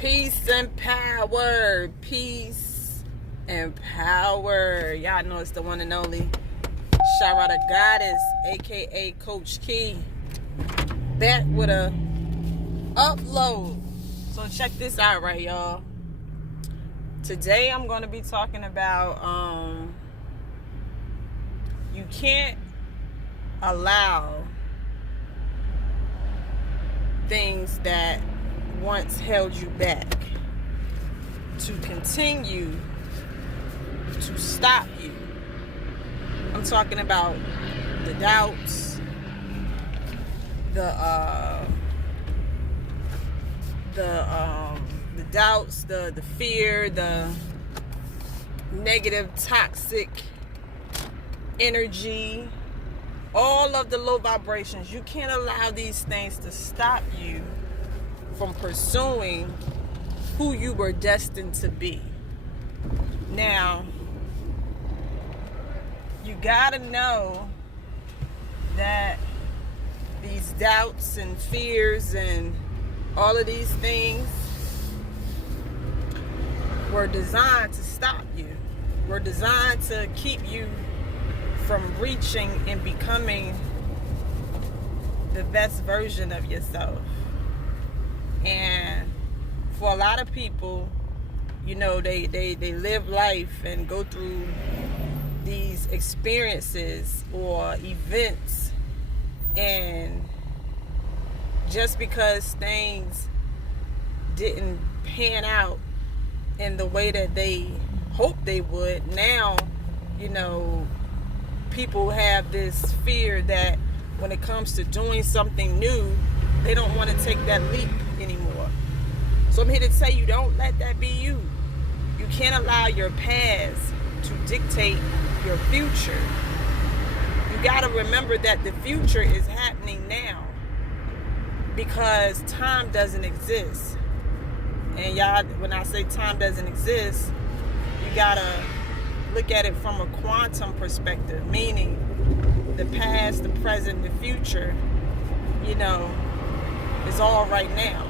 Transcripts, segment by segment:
Peace and power. Peace and power. Y'all know it's the one and only Sharada Goddess, aka Coach Key. Back with a upload. So check this out, right, y'all. Today I'm going to be talking about you can't allow things that once held you back to continue to stop you. I'm talking about the doubts, the fear, the negative, toxic energy, all of the low vibrations. You can't allow these things to stop you from pursuing who you were destined to be. Now, you gotta know that these doubts and fears and all of these things were designed to stop you. Were designed to keep you from reaching and becoming the best version of yourself. And for a lot of people, you know, they live life and go through these experiences or events, and just because things didn't pan out in the way that they hoped they would, now, you know, people have this fear that when it comes to doing something new, they don't want to take that leap anymore. So I'm here to tell you, don't let that be you. You can't allow your past to dictate your future. You got to remember that the future is happening now, because time doesn't exist. And y'all, when I say time doesn't exist, you got to look at it from a quantum perspective, meaning the past, the present, the future, you know, is all right now.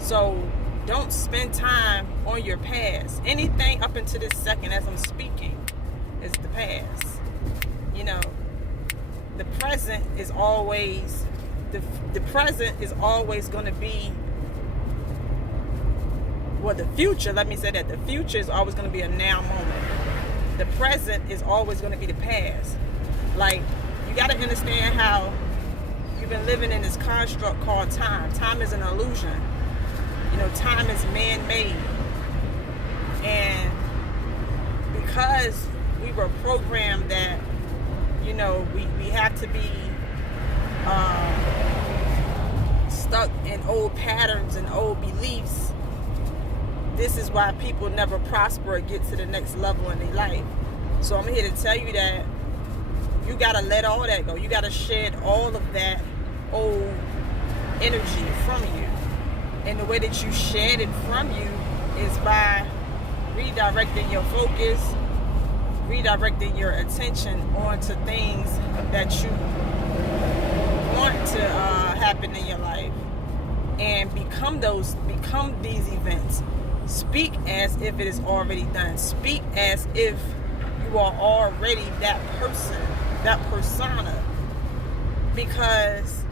So don't spend time on your past. Anything up until this second as I'm speaking is the past. You know, the present is always the present is always going to be, well, the future, let me say that the future is always going to be a now moment. The present is always going to be the past. Like, you got to understand how you've been living in this construct called time. Time is an illusion. You know, time is man-made. And because we were programmed that, you know, we have to be stuck in old patterns and old beliefs, this is why people never prosper or get to the next level in their life. So I'm here to tell you that you got to let all that go. You got to shed all of that old energy from you. And the way that you shed it from you is by redirecting your focus, redirecting your attention onto things that you want to happen in your life, and become these events. Speak as if it is already done. Speak as if you are already that person, that persona. Because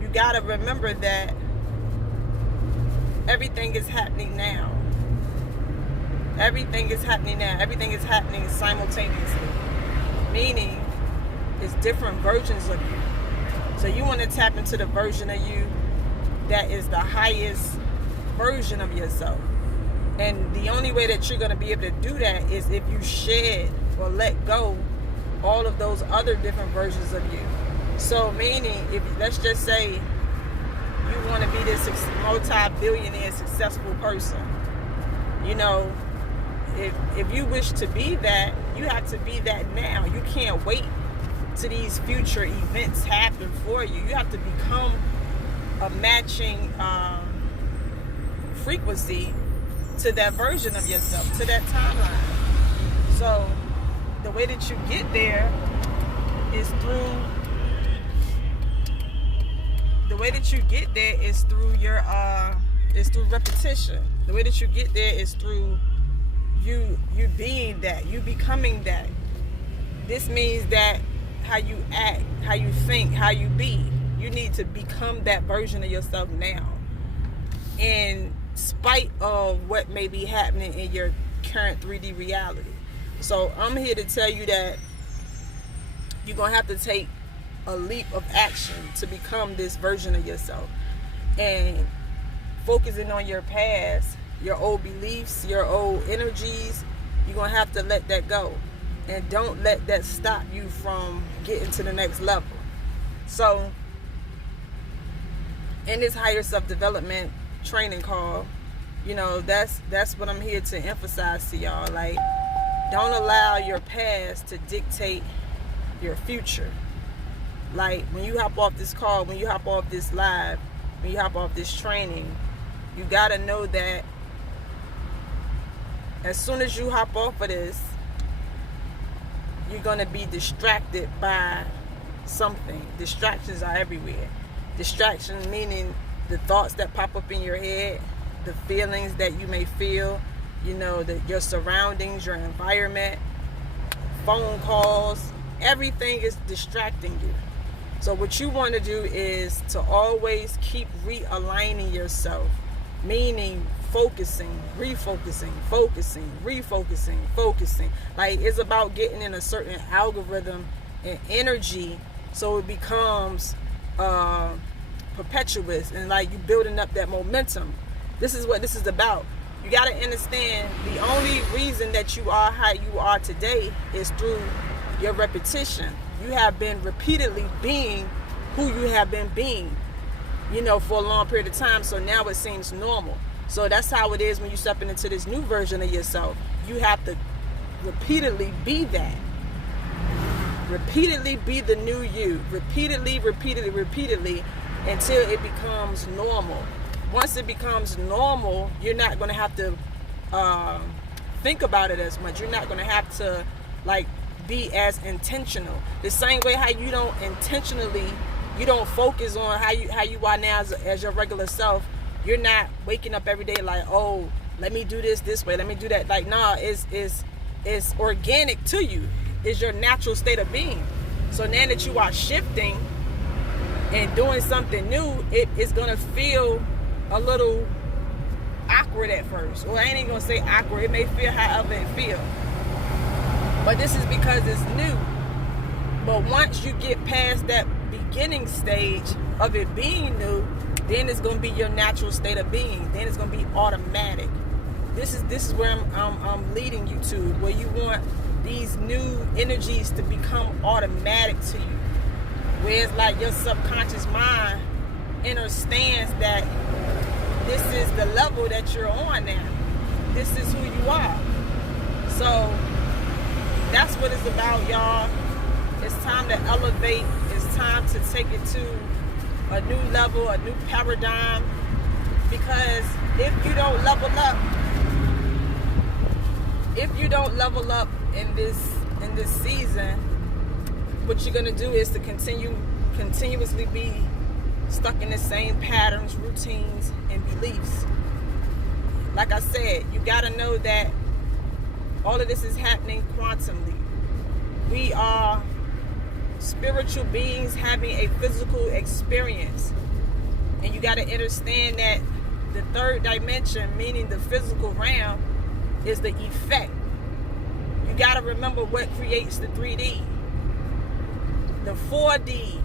you got to remember that everything is happening now. Everything is happening now. Everything is happening simultaneously. Meaning, it's different versions of you. So you want to tap into the version of you that is the highest version of yourself. And the only way that you're going to be able to do that is if you shed or let go all of those other different versions of you. So meaning, if let's just say you want to be this multi-billionaire successful person, you know, if you wish to be that, you have to be that now. You can't wait till these future events happen for you. You have to become a matching frequency to that version of yourself, to that timeline. So the way that you get there is through the way that you get there is through your is through repetition. The way that you get there is through you being that, you becoming that. This means that how you act, how you think, how you be, you need to become that version of yourself now, in spite of what may be happening in your current 3D reality. So I'm here to tell you that you're going to have to take a leap of action to become this version of yourself. And focusing on your past, your old beliefs, your old energies, you're going to have to let that go. And don't let that stop you from getting to the next level. So in this higher self-development training call, that's what I'm here to emphasize to y'all. Like, don't allow your past to dictate your future. Like, when you hop off this call, when you hop off this live, when you hop off this training, you gotta know that as soon as you hop off of this, you're gonna be distracted by something. Distractions are everywhere. Distractions meaning the thoughts that pop up in your head, the feelings that you may feel, your surroundings, your environment, phone calls, everything is distracting you. So what you want to do is to always keep realigning yourself, meaning focusing, refocusing, focusing, refocusing, focusing. Like, it's about getting in a certain algorithm and energy so it becomes perpetuous, and like you building up that momentum. This is what this is about. You got to understand, the only reason that you are how you are today is through your repetition. You have been repeatedly being who you have been being, for a long period of time. So now it seems normal. So that's how it is when you step into this new version of yourself. You have to repeatedly be that. Repeatedly be the new you. Repeatedly until it becomes normal. Once it becomes normal, you're not going to have to think about it as much. You're not going to have to be as intentional. The same way how you don't focus on how you are now as your regular self. You're not waking up every day like, oh, let me do this way, let me do that. Like, nah, it's organic to you. It's your natural state of being. So now that you are shifting and doing something new, it is gonna feel a little awkward at first. Well, I ain't even gonna say awkward. It may feel however it feels. But this is because it's new. But once you get past that beginning stage of it being new, then it's going to be your natural state of being. Then it's going to be automatic. This is where I'm leading you to, where you want these new energies to become automatic to you. Where it's like your subconscious mind understands that this is the level that you're on now. This is who you are. So that's what it's about, y'all. It's time to elevate. It's time to take it to a new level, a new paradigm. Because if you don't level up in this season, what you're gonna do is to continuously be stuck in the same patterns, routines, and beliefs. Like I said, you gotta know that all of this is happening quantumly. We are spiritual beings having a physical experience. And you got to understand that the third dimension, meaning the physical realm, is the effect. You got to remember what creates the 3D. The 4D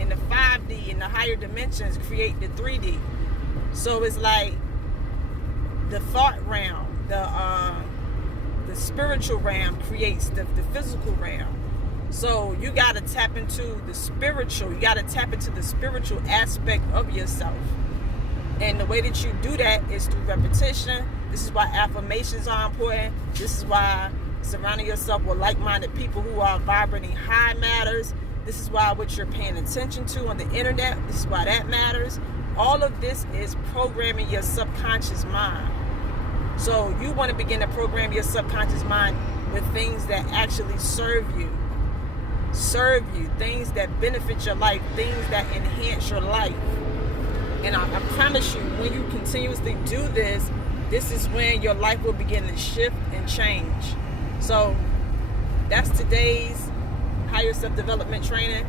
and the 5D and the higher dimensions create the 3D. So it's like the thought realm, the spiritual realm creates the physical realm. So you got to tap into the spiritual. You got to tap into the spiritual aspect of yourself. And the way that you do that is through repetition. This is why affirmations are important. This is why surrounding yourself with like-minded people who are vibrating high matters. This is why what you're paying attention to on the internet, this is why that matters. All of this is programming your subconscious mind. So you want to begin to program your subconscious mind with things that actually serve you, things that benefit your life, things that enhance your life. And I promise you, when you continuously do this, this is when your life will begin to shift and change. So that's today's higher self-development training.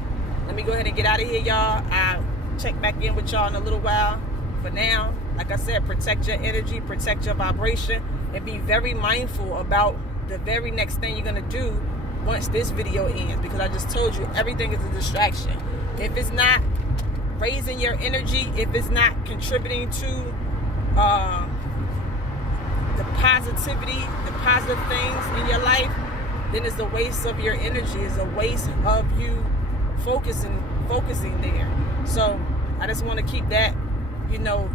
Let me go ahead and get out of here, y'all. I'll check back in with y'all in a little while. For now, like I said, protect your energy, protect your vibration, and be very mindful about the very next thing you're going to do once this video ends, because I just told you everything is a distraction. If it's not raising your energy, if it's not contributing to the positivity, the positive things in your life, then it's a waste of your energy. It's a waste of you focusing there. So I just want to keep that,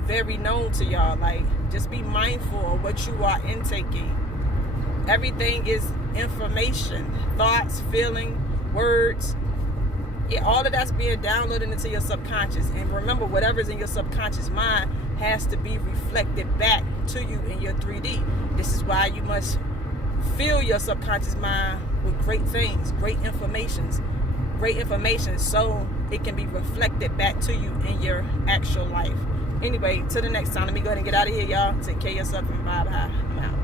very known to y'all. Like, just be mindful of what you are intaking. Everything is information, thoughts, feeling, words. All of that's being downloaded into your subconscious. And remember, whatever's in your subconscious mind has to be reflected back to you in your 3D. This is why you must fill your subconscious mind with great things, great information, so it can be reflected back to you in your actual life. Anyway, till the next time, let me go ahead and get out of here, y'all. Take care of yourself and bye-bye. I'm out.